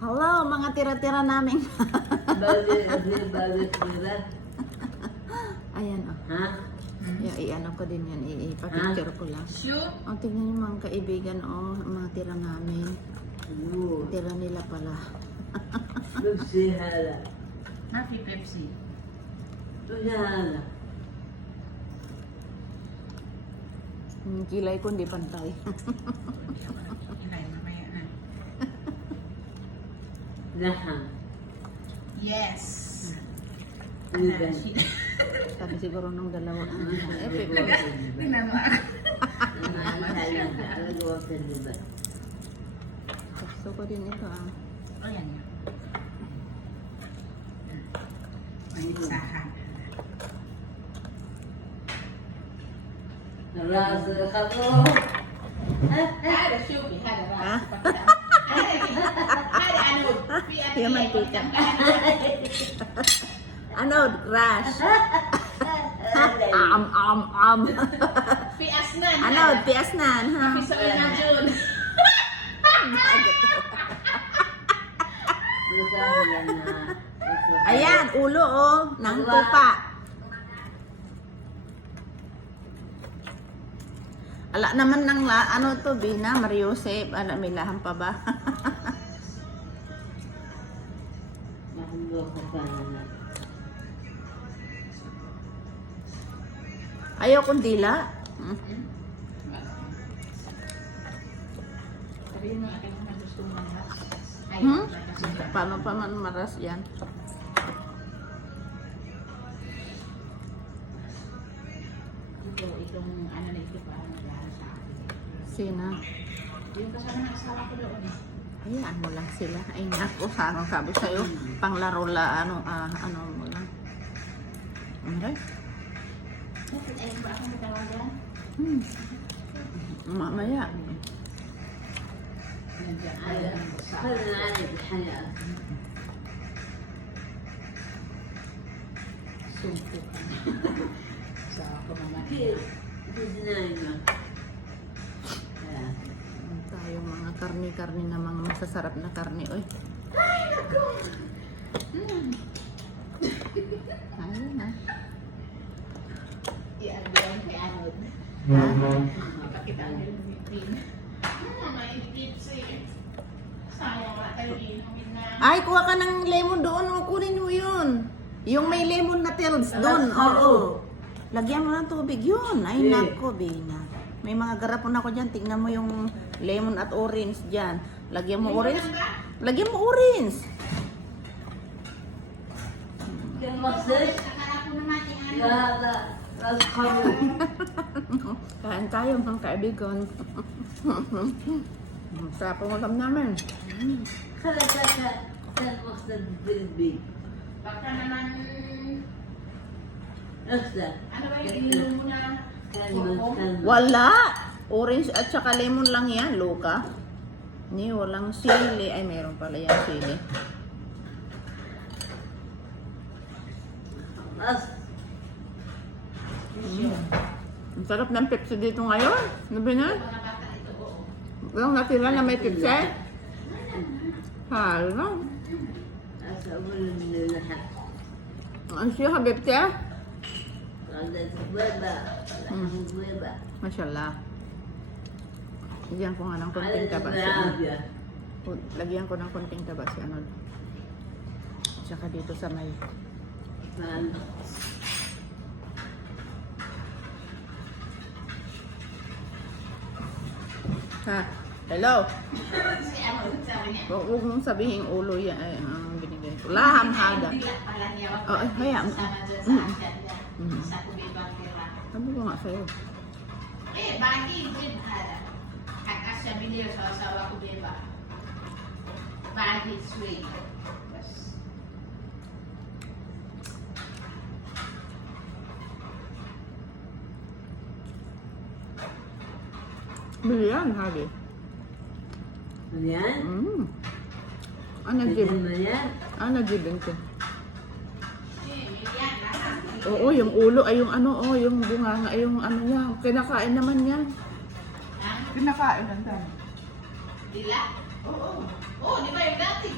Hello, mga tira-tira namin. Balik nila. Ayan, oh. Ha? I-ano ko din yan. I-picture ko lang. Shoot. Oh, tignan niyo mga kaibigan, oh. Mga tira namin. Oo. Tira nila pala. Nagsihala. Happy Pepsi. Nagsihala. Yung kilay ko hindi pantay. Inay, mamaya na. Lahang. Yes. Liban. Sabi siguro nung dalawa. Tingnan mo ako. Alagawa sa liban. Gusto ko din ito, ah. Ayan yan. May isahan. Narasa ka mo. Ada Shuki, ada Ha? Ada Anud. Yung mantika. Ano? Crush. Am. Pi Asnan. Ano? Piasnan, ha? Pi sa Jun. Ayan, ulo, oh. Nang tupa. Ala naman ng ano to, Bina, Mariusep. Ala, may laham pa ba? Ayaw kong dila. Sabihin mo akin kung gusto mo na. Hmm? Paano pa man maras yan? Itong ano na ito pa ang naghahanap sa akin. Sina? Yung kasama ng asawa ko doon. Ayan mo lang sila. Ay nako, ano sabi sa'yo? Panglaro la, ano mo lang. Okay? Bakit ay ba akong matawagan? Mamaya. Nandiyan ay ang basa. Sumpok. Sa ako naman. Tayo mga karni-karni na mga masasarap na karni. Oy. Ay, naku! Ayun na. I-ano kay Anod. Ha? Ipakita niyo yung meeting. Mainit siya. Sayang wala tayo inumin na. Ay, kuha ka ng lemon doon. O, kunin mo yun. Yung may lemon na pills doon. Oo. Lagyan mo ng tubig yun. Ay, nako, Bina. May mga garapon ako dyan. Tingnan mo yung lemon at orange dyan. Lagyan mo orange. Lagyan mo orange. Akala ko naman yung ano. Kain tayo mga kaibigan. Sarap ang ulam namin. Baka naman, ano ba yung ininom mo na? Wala! Orange at saka lemon lang yan, Luka. Ni, walang sili. Ay, meron pala yan sili. Ang sarap ng Pepsi dito ngayon. Nabi na? Mga bata ito, oo. Walang natira na may Pepsi? Hala. Ang siya, Pepsi? Mashallah. Lagyan ko nga ng konting taba si Anod. Lagyan ko ng konting taba si Anod. Tsaka dito sa may... Ha? Hello? Si Anod, sabi niya. Huwag mong sabihin ulo yan. Ay, ang binigay ko. Laham hada. Hindi pala niya. Oh, ay, hayaan mo. Sama dyan sa akin niya. Sa kubibang tira. Sabi ko nga sa'yo. Eh, bagi din ada. Kakak sabi niya sa asawa ko diba? Bagi sweet. Bas. Bili yan, Hagi. Yan? Ano jibin? Yan? Ano jibin ko? Eh, yan lahat. Oo, yung ulo ay yung ano, oh, yung bunga nga, yung ano niya. Kinakain naman yan. Ha? Kinakain lang tayo. Dila? Oo. Oo, di ba yung dati?